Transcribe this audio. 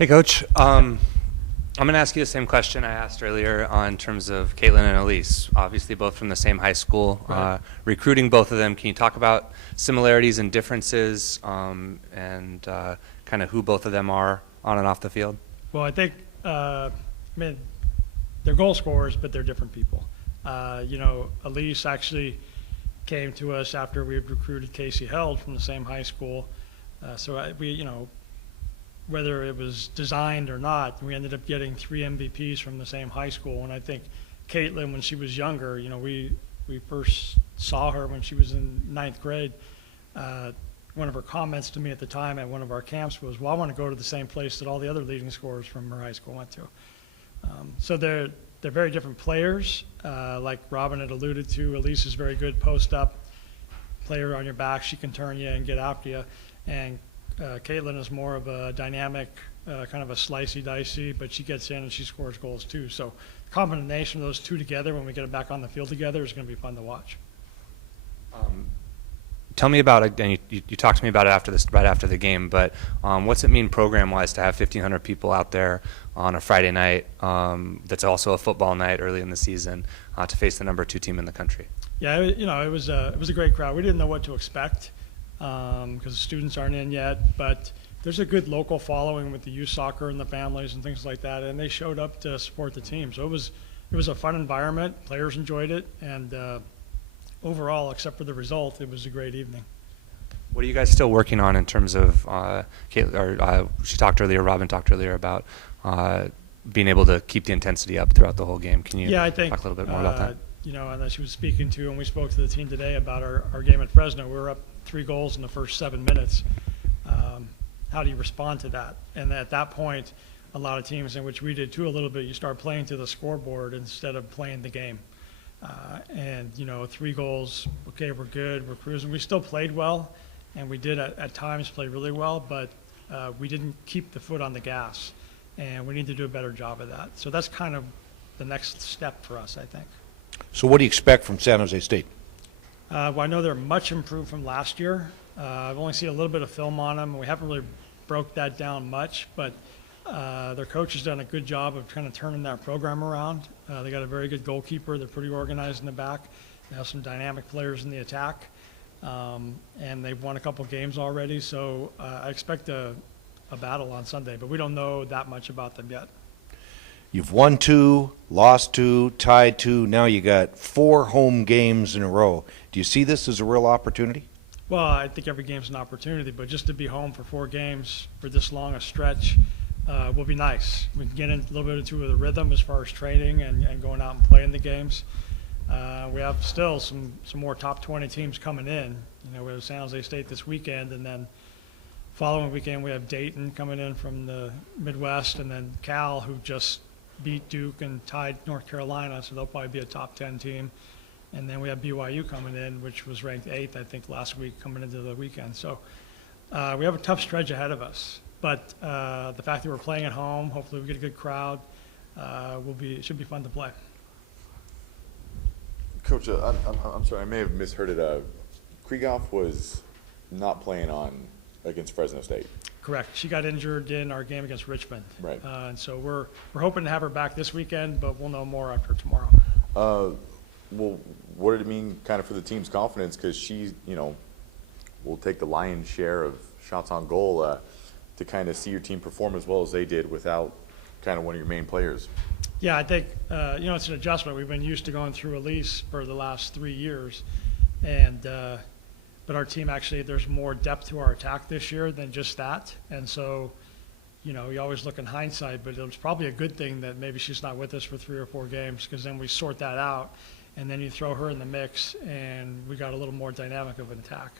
Hey, Coach. I'm going to ask you the same question I asked earlier in terms of Caitlin and Elise. Obviously, both from the same high school. Right. Recruiting both of them, can you talk about similarities and differences and kind of who both of them are on and off the field? Well, I think, I mean, they're goal scorers, but they're different people. Elise actually came to us after we had recruited Casey Held from the same high school. Whether it was designed or not, we ended up getting 3 MVPs from the same high school. And I think Caitlin, when she was younger, we first saw her when she was in 9th grade. One of her comments to me at the time at one of our camps was, well, I want to go to the same place that all the other leading scorers from her high school went to. So they're very different players. Like Robin had alluded to, Elise is very good post-up, player on your back. She can turn you and get after you. And Caitlin is more of a dynamic, kind of a slicey dicey, but she gets in and she scores goals too. So the combination of those two together when we get it back on the field together is going to be fun to watch. Tell me about it, and you talked to me about it right after the game, but what's it mean program-wise to have 1,500 people out there on a Friday night that's also a football night early in the season to face the number 2 team in the country? Yeah, it was a great crowd. We didn't know what to expect because the students aren't in yet, but there's a good local following with the youth soccer and the families and things like that, and they showed up to support the team. So it was a fun environment. Players enjoyed it, and overall, except for the result, it was a great evening. What are you guys still working on in terms of, she talked earlier, Robin talked earlier about being able to keep the intensity up throughout the whole game. Can you I think, talk a little bit more about that? And as she was speaking to, and we spoke to the team today about our game at Fresno, we were up 3 goals in the first 7 minutes. How do you respond to that? And at that point, a lot of teams, in which we did too a little bit, you start playing to the scoreboard instead of playing the game. 3 goals, okay, we're good, we're cruising. We still played well, and we did at times play really well, but we didn't keep the foot on the gas, and we need to do a better job of that. So that's kind of the next step for us, I think. So what do you expect from San Jose State? Well, I know they're much improved from last year. I've only seen a little bit of film on them, and we haven't really broke that down much, but their coach has done a good job of kind of turning that program around. They got a very good goalkeeper. They're pretty organized in the back. They have some dynamic players in the attack, and they've won a couple games already. So I expect a battle on Sunday, but we don't know that much about them yet. You've won 2, lost 2, tied 2. Now you got 4 home games in a row. Do you see this as a real opportunity? Well, I think every game's an opportunity, but just to be home for 4 games for this long a stretch will be nice. We can get in a little bit into the rhythm as far as training and going out and playing the games. We have still some more top 20 teams coming in. We have San Jose State this weekend, and then following weekend we have Dayton coming in from the Midwest, and then Cal, who just beat Duke and tied North Carolina, so they'll probably be a top 10 team. And then we have BYU coming in, which was ranked 8th, I think, last week coming into the weekend. So we have a tough stretch ahead of us. But the fact that we're playing at home, hopefully we get a good crowd, it should be fun to play. Coach, I'm sorry, I may have misheard it. Krieghoff was not playing against Fresno State. Correct. She got injured in our game against Richmond. Right. And so we're hoping to have her back this weekend, but we'll know more after tomorrow. Well, what did it mean kind of for the team's confidence? Because she, will take the lion's share of shots on goal to kind of see your team perform as well as they did without kind of one of your main players. Yeah, I think, it's an adjustment. We've been used to going through Elise for the last 3 years. But our team actually, there's more depth to our attack this year than just that. And so, you always look in hindsight, but it was probably a good thing that maybe she's not with us for 3 or 4 games, because then we sort that out. And then you throw her in the mix, and we got a little more dynamic of an attack.